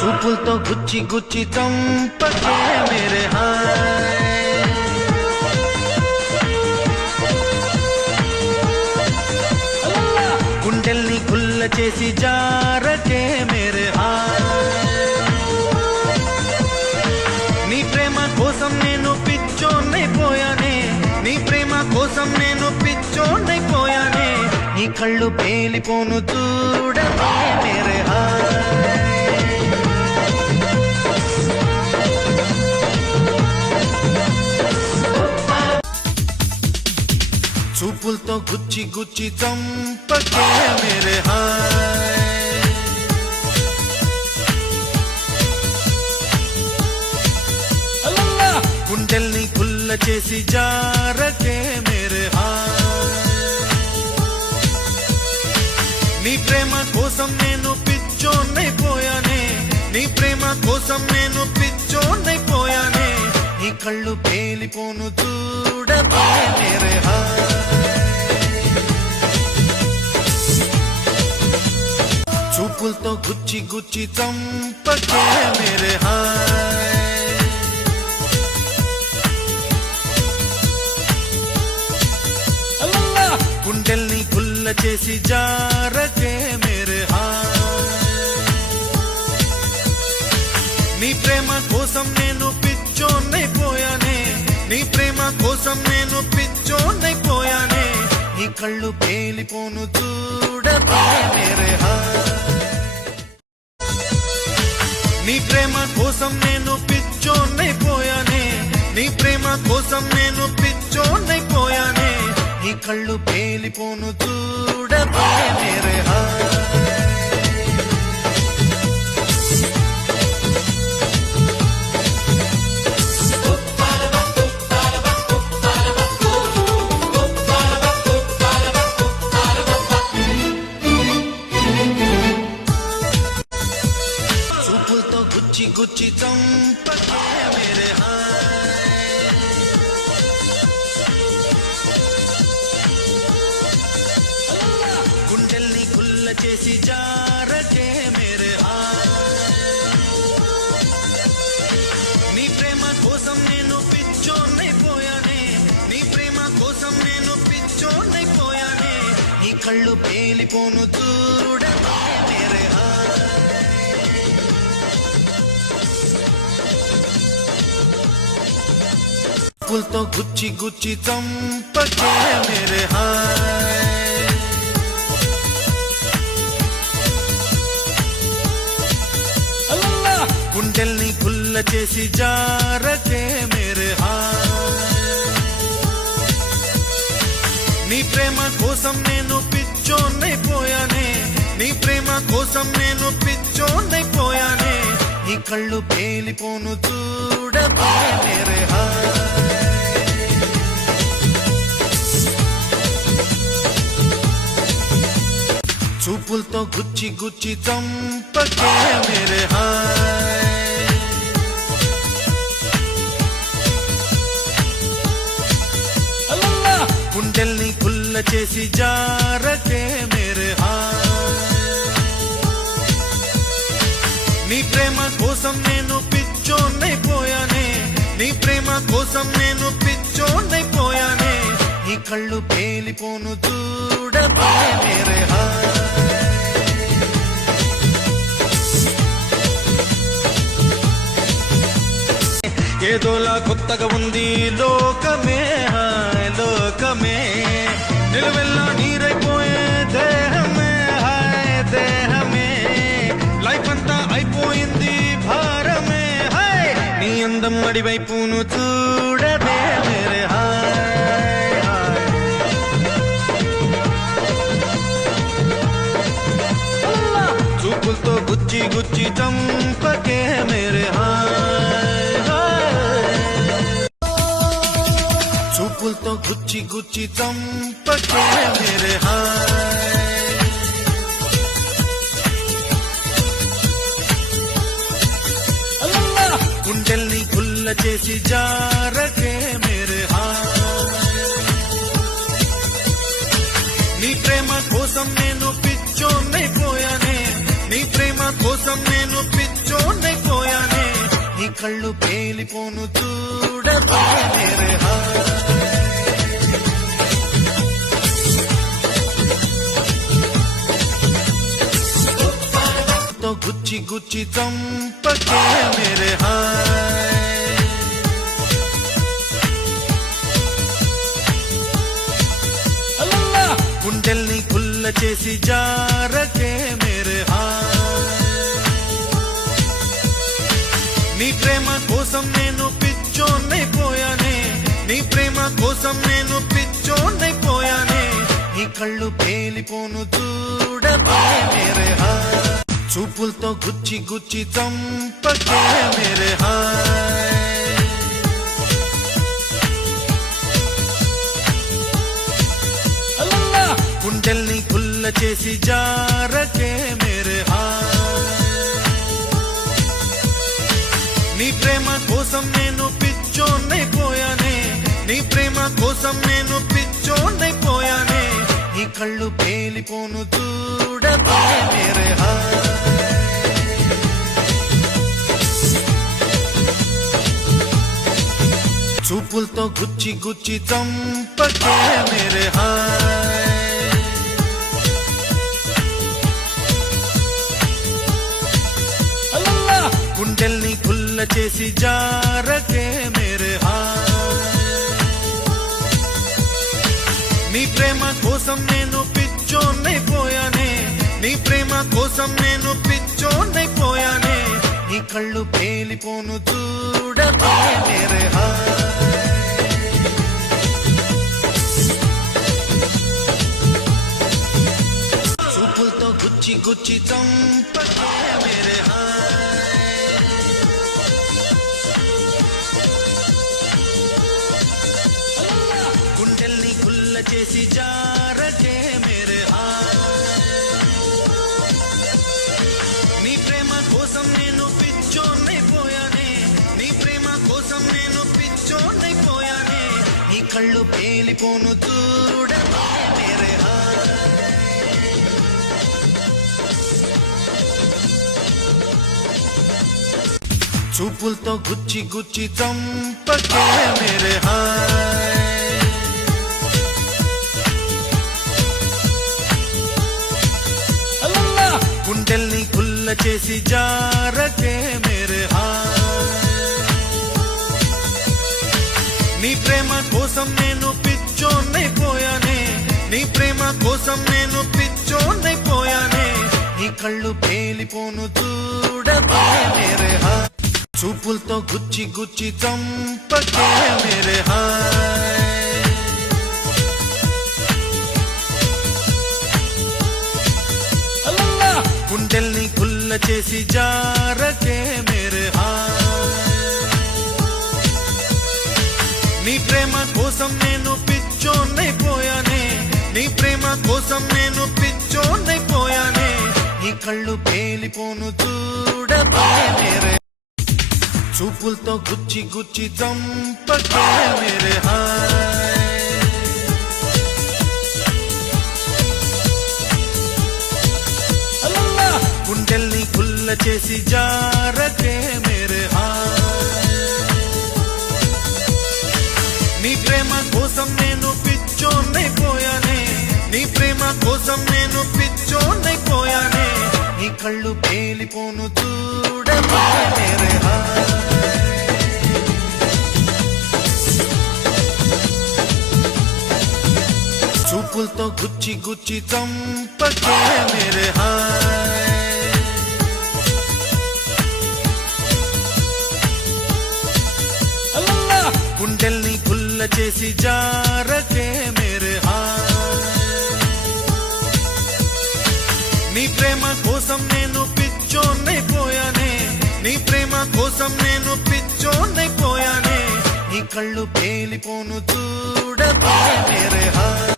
చూపులతో గుచ్చి గుచ్చి చంపకే మేరే హాయ్, గుండెల్ని గుల్ల చేసి జారకే మేరే హాయ్, నీ ప్రేమ కోసం నేను పిచ్చోన్నైపోయానే, నీ ప్రేమ కోసం నేను పిచ్చోన్నైపోయానే, నీ కళ్ళు పేలిపోను చూడకే మేరే హాయ్, చూపులతో గుచ్చి గుచ్చి చంపకే మేరే హాయ్, గుండెల్ని గుల్ల చేసి జారకే మేరే హాయ్, నీ ప్రేమ కోసం నేను పిచ్చోన్నైపోయానే, నీ ప్రేమ కోసం నేను పిచ్చోన్నైపోయానే, నీ కళ్ళు పేలిపోను చూడకే మేరే హాయ్, చూపులతో గుచ్చి గుచ్చి చంపకే మేరే హాయ్, గుండెల్ని గుల్ల చేసి జారకే మేరే హాయ్, నీ ప్రేమ కోసం నేను పిచ్చోన్నైపోయానే, నీ ప్రేమ కోసం నేను పిచ్చోన్నైపోయానే, నీ కళ్ళు పేలిపోను చూడకే మేరే హాయ్, నీ ప్రేమ కోసం నేను పిచ్చోన్నైపోయానే, నీ ప్రేమ కోసం నేను పిచ్చోన్నైపోయానే, నీ కళ్ళు పేలిపోను చూడకే మేరే హాయ్, చూపులతో గుచ్చి గుచ్చి చంపకే మేరే హాయ్, గుండెల్ని గుల్ల చేసి జారకే మేరే హాయ్, నీ ప్రేమ కోసం నేను పిచ్చోన్నైపోయానే, నీ ప్రేమ కోసం నేను పిచ్చోన్నైపోయానే, నీ కళ్ళు పేలిపోను చూడకే మేరే హాయ్, చూపులతో గుచ్చి గుచ్చి చంపకే మేరే హాయ్, గుండెల్ని గుల్ల చేసి జారకే మేరే హాయ్, నీ ప్రేమ కోసం నేను పిచ్చోన్నైపోయానే, నీ ప్రేమ కోసం నేను పిచ్చోన్నైపోయానే, నీ కళ్ళు పేలిపోను చూడకే మేరే హాయ్, చూపులతో గుచ్చి గుచ్చి చంపకే మేరే హాయ్, గుండెల్ని గుల్ల చేసి జారకే మేరే హాయ్, నీ ప్రేమ కోసం నేను పిచ్చోన్నైపోయానే, నీ ప్రేమ కోసం నేను పిచ్చోన్నైపోయానే, నీ కళ్ళు పేలిపోను చూడకే మేరే హాయ్, ఏదోలా కొత్తగా ఉంది లోకమే హాయ్, లోకమే నిలువెల్లా నీరైపోయే దేహమే హాయ్, దేహమే లైఫ్ అంతా అయిపోయింది భారమే హాయ్, నీ అందం అడివైపును చూడదే మేరే హాయ్, హాయ్, చూపులతో గుచ్చి గుచ్చి చంపకే మేరే హాయ్, చూపులతో గుచ్చి గుచ్చి చంపకే మేరే హాయ్, గుండెల్ని గుల్ల చేసి జారకే మేరే హాయ్, నీ ప్రేమ కోసం నేను పిచ్చోన్నైపోయానే, నీ ప్రేమ కోసం నేను పిచ్చోన్నైపోయానే, కళ్ళు పేలిపోను చూడవే మేరే హాయ్ తో గుచ్చి గుచ్చి చంపకే మేరే హాయ్ గుండెల్ని కుల్ల చేసి జారకే మేరే హాయ్ నీ ప్రేమ కోసం నేను పిచ్చోన్నైపోయానే నీ ప్రేమ కోసం నేను పిచ్చోన్నైపోయానే నీ కళ్ళు పేలిపోను చూడవే మేరే హాయ్ చూపులతో గుచ్చి గుచ్చి చంపకే మేరే హాయ్ గుండెల్ని కుల్ల చేసి జారకే మేరే హాయ్ నీ ప్రేమ కోసం నేను పిచ్చోన్నైపోయానే నీ ప్రేమ కోసం నేను పిచ్చోన్నైపోయానే నీ కళ్ళు పేలిపోను చూడవే మేరే హాయ్ చూపులతో గుచ్చి గుచ్చి చంపకే మేరే హాయ్ గుండెల్ని కుల్ల చేసి జారకే మేరే హాయ్ నీ ప్రేమ కోసం నేను పిచ్చోన్నైపోయానే నీ ప్రేమ కోసం నేను పిచ్చోన్నైపోయానే నీ కళ్ళు పేలిపోను చూడవే మేరే హాయ్ చూపులతో గుచ్చి గుచ్చి చంపకే మేరే హాయ్ గుండెల్ని కుల్ల చేసి జారకే మేరే హాయ్ నీ ప్రేమ కోసం నేను పిచ్చోన్నైపోయానే నీ ప్రేమ కోసం నేను పిచ్చోన్నైపోయానే నీ కళ్ళు పేలిపోను చూడవే మేరే హాయ్ చూపులతో గుచ్చి గుచ్చి చంపకే మేరే హాయ్ గుండెల్ని కుల్ల చేసి జారకే మేరే హాయ్ నీ ప్రేమ కోసం నేను పిచ్చోన్నైపోయానే నీ ప్రేమ కోసం నేను పిచ్చోన్నైపోయానే నీ కళ్ళు పేలిపోను చూడవే మేరే హాయ్ చూపులతో గుచ్చి గుచ్చి చంపకే మేరే హాయ్ గుండెల్ని కుల్ల చేసి జారకే మేరే హాయ్ నీ ప్రేమ కోసం నేను పిచ్చోన్నైపోయానే నీ ప్రేమ కోసం నేను పిచ్చోన్నైపోయానే నీ కళ్ళు పేలిపోను చూడవే మేరే చూపులతో గుచ్చి గుచ్చి చంపకే మేరే హాయ్ గుండెల్ని కుల్ల చేసి జారకే మేరే హాయ్ నీ ప్రేమ కోసం నేను పిచ్చోన్నైపోయానే నీ ప్రేమ కోసం నేను పిచ్చోన్నైపోయానే. '. 'నీ కళ్ళు పేలిపోను చూడవే మేరే హాయ్ చూపులతో గుచ్చి గుచ్చి చంపకే మేరే హాయ్ గుండెల్ని కుల్ల చేసి జారకే మేరే హాయ్ నీ ప్రేమ కోసం నేను పిచ్చోన్నైపోయానే నీ ప్రేమ కోసం నేను పిచ్చోన్నైపోయానే నీ కళ్ళు పేలిపోను చూడవే మేరే హాయ్